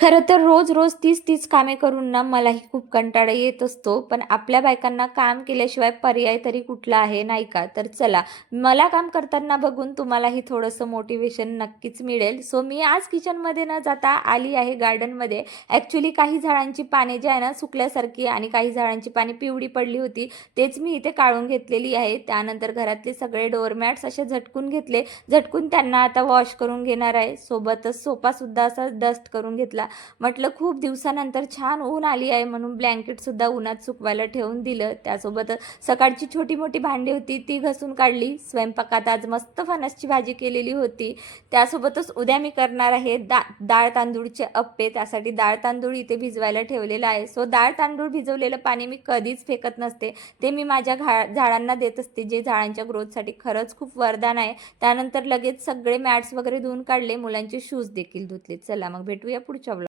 खरं तर रोज-रोज तीच-तीच कामे करून ना मलाही खूप कंटाळा येत असतो. पण आपल्या बायकांना काम केल्याशिवाय पर्याय तरी कुठला आहे, नाही का? तर चला, मला काम करताना बघून तुम्हालाही थोडंसं मोटिव्हेशन नक्कीच मिळेल. सो मी आज किचनमध्ये न जाता आली आहे गार्डनमध्ये. ॲक्चुअली काही झाडांची पाने जी आहे ना सुकल्यासारखी आणि काही झाडांची पाने पिवळी पडली होती. तेच मी इथे काढून घेतलेली आहे. त्यानंतर घरातले सगळे डोअरमॅट्स असे झटकून घेतले. झटकून त्यांना आता वॉश करून घेणार आहे. सोबतच सोफासुद्धा असा डस्ट करून घेतला. म्हटलं खूप दिवसानंतर छान ऊन आली आहे म्हणून ब्लँकेटसुद्धा उन्हात सुकवायला ठेवून दिलं. त्यासोबत सकाळची छोटी-मोठी भांडी होती ती घासून काढली. स्वयंपाकात आज मस्त फणसची भाजी केलेली होती. त्यासोबतच उद्या मी करणार आहे डाळ तांदूळचे अप्पे. त्यासाठी डाळ तांदूळ इथे भिजवायला ठेवलेलं आहे. सो डाळ तांदूळ भिजवलेलं पाणी मी कधीच फेकत नसते. ते मी माझ्या झाडांना देत असते, जे झाडांच्या ग्रोथसाठी खरंच खूप वरदान आहे. त्यानंतर लगेच सगळे मॅट्स वगैरे धुवून काढले. मुलांचे शूज देखील धुतले. चला मग भेटूया पुढच्या